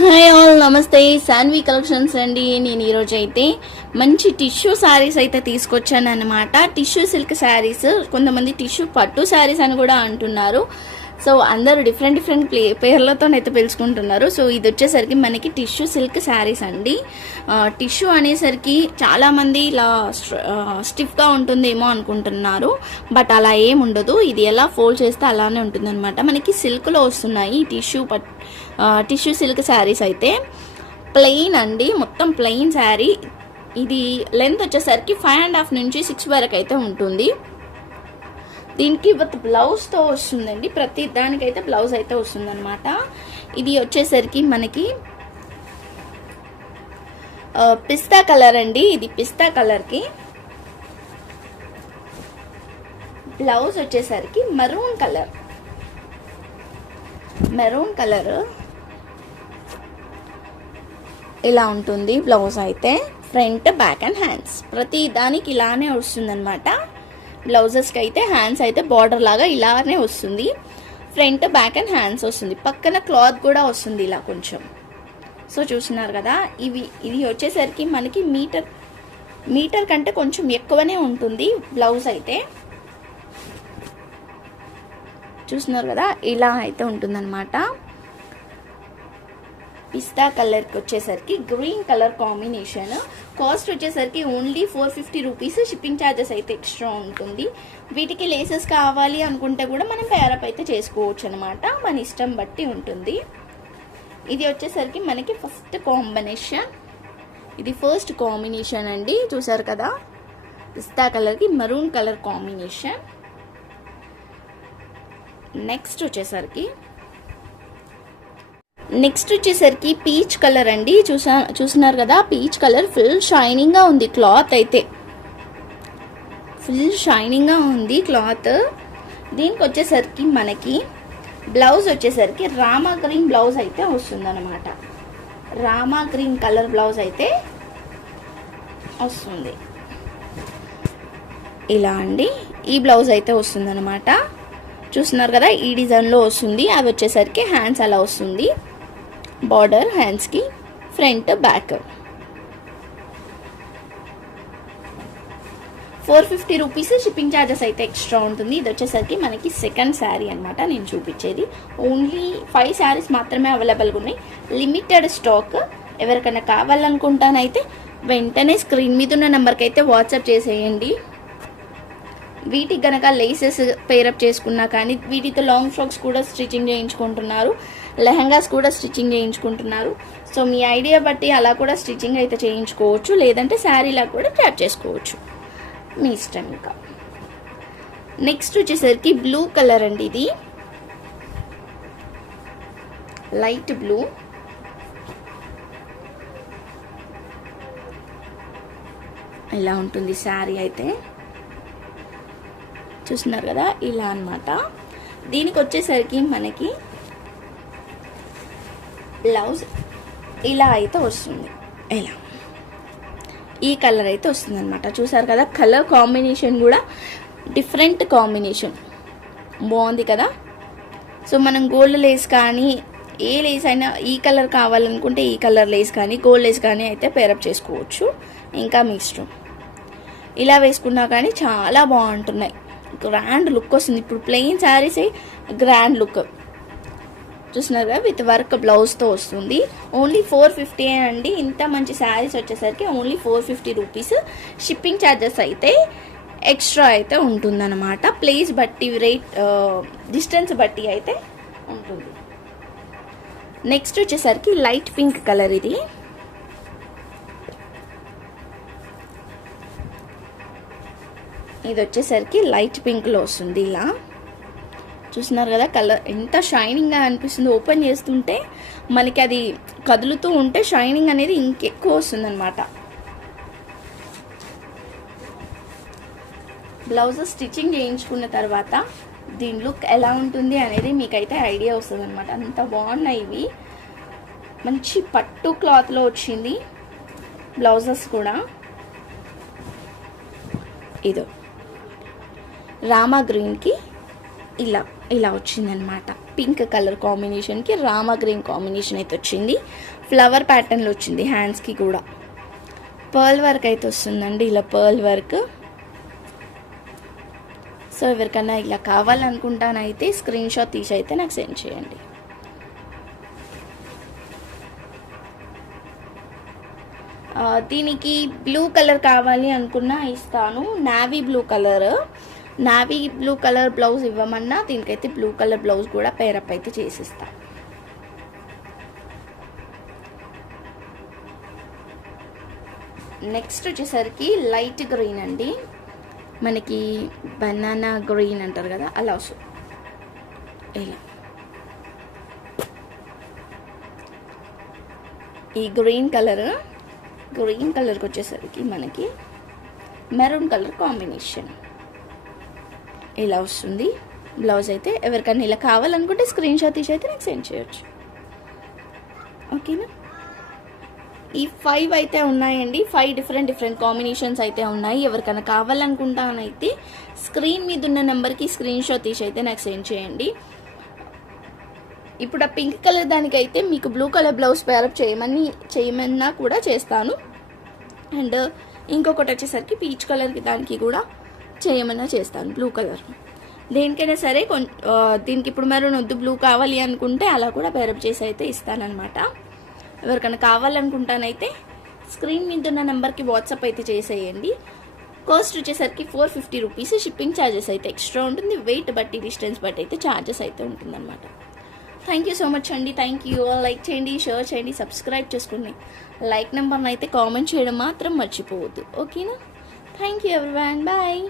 Hi all నమస్తే. Shanvi collections అండి. నేను ఈరోజు అయితే మంచి టిష్యూ శారీస్ అయితే తీసుకొచ్చాను అనమాట టిష్యూ సిల్క్ శారీస్ కొంతమంది టిష్యూ పట్టు శారీస్ అని కూడా అంటున్నారు. సో అందరూ డిఫరెంట్ డిఫరెంట్ ప్లే పేర్లతో అయితే పిలుచుకుంటున్నారు. సో ఇది వచ్చేసరికి మనకి టిష్యూ సిల్క్ శారీస్ అండి. టిష్యూ అనేసరికి చాలామంది ఇలా స్టిఫ్గా ఉంటుందేమో అనుకుంటున్నారు. బట్ అలా ఏం ఉండదు. ఇది ఎలా ఫోల్డ్ చేస్తే అలానే ఉంటుందన్నమాట. మనకి సిల్క్లో వస్తున్నాయి టిష్యూ పట్ టిష్యూ సిల్క్ శారీస్ అయితే. ప్లెయిన్ అండి. మొత్తం ప్లెయిన్ శారీ ఇది లెంత్ వచ్చేసరికి ఫైవ్ అండ్ హాఫ్ నుంచి సిక్స్ వరకు అయితే ఉంటుంది. దీనికి విత్ బ్లౌజ్తో వస్తుందండి. ప్రతి దానికైతే బ్లౌజ్ అయితే వస్తుందన్నమాట. ఇది వచ్చేసరికి మనకి పిస్తా కలర్ అండి. ఇది పిస్తా కలర్కి బ్లౌజ్ వచ్చేసరికి మెరూన్ కలర్ మెరూన్ కలర్ ఇలా ఉంటుంది బ్లౌజ్ అయితే. ఫ్రంట్ బ్యాక్ అండ్ హ్యాండ్స్ ప్రతి దానికి ఇలానే వస్తుందన్నమాట. బ్లౌజెస్కి అయితే హ్యాండ్స్ అయితే బార్డర్ లాగా ఇలానే వస్తుంది. ఫ్రంట్ బ్యాక్ అండ్ హ్యాండ్స్ వస్తుంది. పక్కన క్లాత్ కూడా వస్తుంది ఇలా కొంచెం. సో చూస్తున్నారు కదా ఇవి ఇది వచ్చేసరికి మనకి మీటర్ మీటర్ కంటే కొంచెం ఎక్కువనే ఉంటుంది బ్లౌజ్ అయితే. చూస్తున్నారు కదా ఇలా అయితే ఉంటుందన్నమాట. పిస్తా కలర్కి వచ్చేసరికి గ్రీన్ కలర్ కాంబినేషన్. కాస్ట్ వచ్చేసరికి only four fifty rupees. Shipping charges అయితే ఎక్స్ట్రా ఉంటుంది. వీటికి లేసెస్ కావాలి అనుకుంటే కూడా మనం పేరప్ అయితే చేసుకోవచ్చు అనమాట మన ఇష్టం బట్టి ఉంటుంది. ఇది వచ్చేసరికి మనకి ఫస్ట్ కాంబినేషన్ ఇది ఫస్ట్ కాంబినేషన్ అండి. చూసారు కదా? పిస్తా కలర్కి మరూన్ కలర్ కాంబినేషన్ నెక్స్ట్ వచ్చేసరికి నెక్స్ట్ వచ్చేసరికి పీచ్ కలర్ అండి. చూసా చూస్తున్నారు కదా పీచ్ కలర్ ఫుల్ షైనింగ్గా ఉంది క్లాత్ అయితే. ఫుల్ షైనింగ్గా ఉంది క్లాత్. దీనికి వచ్చేసరికి మనకి బ్లౌజ్ వచ్చేసరికి రామా గ్రీన్ బ్లౌజ్ అయితే వస్తుందన్నమాట. రామా గ్రీన్ కలర్ బ్లౌజ్ అయితే వస్తుంది. ఇలా అండి ఈ బ్లౌజ్ అయితే వస్తుందన్నమాట. చూస్తున్నారు కదా ఈ డిజైన్లో వస్తుంది. అది వచ్చేసరికి హ్యాండ్స్ అలా వస్తుంది. బార్డర్ హ్యాండ్స్కి front back. Four fifty rupees shipping charges అయితే ఎక్స్ట్రా ఉంటుంది. ఇది వచ్చేసరికి మనకి సెకండ్ శారీ అనమాట నేను చూపించేది. ఓన్లీ ఫైవ్ శారీస్ మాత్రమే అవైలబుల్గా ఉన్నాయి. లిమిటెడ్ స్టాక్ ఎవరికైనా కావాలనుకుంటానైతే వెంటనే స్క్రీన్ మీద ఉన్న నెంబర్కి అయితే వాట్సాప్ చేసేయండి. వీటికి గనక లేసెస్ పేరప్ చేసుకున్నా కానీ వీటితో లాంగ్ ఫ్రాక్స్ కూడా స్టిచ్చింగ్ చేయించుకుంటున్నారు. లెహంగాస్ కూడా స్టిచ్చింగ్ చేయించుకుంటున్నారు. సో మీ ఐడియా బట్టి అలా కూడా స్టిచ్చింగ్ అయితే చేయించుకోవచ్చు. లేదంటే శారీలా కూడా ట్యాప్ చేసుకోవచ్చు. మీ ఇష్టం ఇంకా. నెక్స్ట్ వచ్చేసరికి బ్లూ కలర్ అండి ఇది. Light blue. ఇలా ఉంటుంది శారీ అయితే. చూస్తున్నారు కదా? ఇలా అన్నమాట. దీనికి వచ్చేసరికి మనకి బ్లౌజ్ ఇలా అయితే వస్తుంది. ఇలా. ఈ కలర్ అయితే వస్తుంది అనమాట చూసారు కదా కలర్ కాంబినేషన్ కూడా డిఫరెంట్ కాంబినేషన్ బాగుంది కదా? సో మనం గోల్డ్ లేస్ కానీ ఏ లేస్ అయినా ఈ కలర్ కావాలనుకుంటే ఈ కలర్ లేస్ కానీ గోల్డ్ లేస్ కానీ అయితే పేరప్ చేసుకోవచ్చు. ఇంకా మీ ఇష్టం ఇలా వేసుకున్నా కానీ చాలా బాగుంటున్నాయి. గ్రాండ్ లుక్ వస్తుంది. ఇప్పుడు ప్లెయిన్ శారీస్ గ్రాండ్ లుక్ చూస్తున్నారు కదా విత్ వర్క్ బ్లౌజ్తో వస్తుంది. ఓన్లీ ఫోర్ ఫిఫ్టీ అండి. ఇంత మంచి శారీస్ వచ్చేసరికి only four fifty rupees shipping charges అయితే ఎక్స్ట్రా అయితే ఉంటుందన్నమాట. ప్లేస్ బట్టి రేట్ డిస్టెన్స్ బట్టి అయితే ఉంటుంది. నెక్స్ట్ వచ్చేసరికి లైట్ పింక్ కలర్ ఇది. ఇది వచ్చేసరికి లైట్ పింక్లో వస్తుంది ఇలా. చూస్తున్నారు కదా కలర్ ఎంత షైనింగ్గా అనిపిస్తుంది ఓపెన్ చేస్తుంటే మనకి అది కదులుతూ ఉంటే షైనింగ్ అనేది ఇంకెక్కువ వస్తుందన్నమాట. బ్లౌజ్ స్టిచ్చింగ్ చేయించుకున్న తర్వాత దీని లుక్ ఎలా ఉంటుంది అనేది మీకైతే ఐడియా వస్తుంది అనమాట అంత బాగున్నాయి ఇవి. మంచి పట్టు క్లాత్లో వచ్చింది బ్లౌజెస్ కూడా. ఇదో. రామా గ్రీన్కి ఇలా ఇలా వచ్చిందనమాట పింక్ కలర్ కాంబినేషన్కి రామా గ్రీన్ కాంబినేషన్ అయితే వచ్చింది. ఫ్లవర్ ప్యాటర్న్లో వచ్చింది హ్యాండ్స్కి కూడా. పర్ల్ వర్క్ అయితే వస్తుందండి ఇలా పర్ల్ వర్క్ సో ఎవరికైనా ఇలా కావాలనుకుంటానైతే స్క్రీన్ షాట్ తీసి అయితే నాకు సెండ్ చేయండి. దీనికి బ్లూ కలర్ కావాలి అనుకున్నా ఇస్తాను. Navy blue colour navy blue colour blouse ఇవ్వమన్నా దీనికైతే బ్లూ కలర్ బ్లౌజ్ కూడా పేరప్ అయితే చేసిస్తా. నెక్స్ట్ వచ్చేసరికి లైట్ గ్రీన్ అండి. మనకి బనానా గ్రీన్ అంటారు కదా అలా వస్తుంది ఇలా. ఈ గ్రీన్ కలర్ గ్రీన్ కలర్కి వచ్చేసరికి మనకి మెరూన్ కలర్ కాంబినేషన్ ఇలా వస్తుంది. బ్లౌజ్ అయితే ఎవరికైనా ఇలా కావాలనుకుంటే స్క్రీన్ షాట్ తీసి అయితే నాకు సెండ్ చేయొచ్చు. ఓకేనా? ఈ ఫైవ్ అయితే ఉన్నాయండి. ఫైవ్ డిఫరెంట్ డిఫరెంట్ కాంబినేషన్స్ అయితే ఉన్నాయి. ఎవరికైనా కావాలనుకుంటానైతే స్క్రీన్ మీద ఉన్న నెంబర్కి స్క్రీన్ షాట్ తీసి అయితే నాకు సెండ్ చేయండి. ఇప్పుడు ఆ పింక్ కలర్ దానికైతే మీకు బ్లూ కలర్ బ్లౌజ్ పేరప్ చేయమని చేయమన్నా కూడా చేస్తాను. అండ్ ఇంకొకటి వచ్చేసరికి పీచ్ కలర్కి దానికి కూడా చేయమన్నా చేస్తాను బ్లూ కలర్ దేనికైనా సరే కొ దీనికి ఇప్పుడు మెరూన్ వద్దు బ్లూ కావాలి అనుకుంటే అలా కూడా పేరప్ చేసి అయితే ఇస్తానమాట ఎవరికైనా కావాలనుకుంటానైతే స్క్రీన్ మీద ఉన్న నెంబర్కి వాట్సాప్ అయితే చేసేయండి. కాస్ట్ వచ్చేసరికి four fifty rupees shipping charges అయితే ఎక్స్ట్రా ఉంటుంది. వెయిట్ బట్టి డిస్టెన్స్ బట్టి అయితే ఛార్జెస్ అయితే ఉంటుందన్నమాట. థ్యాంక్ యూ సో మచ్ అండి. థ్యాంక్ యూ లైక్ చేయండి షేర్ చేయండి సబ్స్క్రైబ్ చేసుకోండి. లైక్ నెంబర్ని అయితే కామెంట్ చేయడం మాత్రం మర్చిపోవద్దు. ఓకేనా థ్యాంక్ యూ ఎవరి బాయ్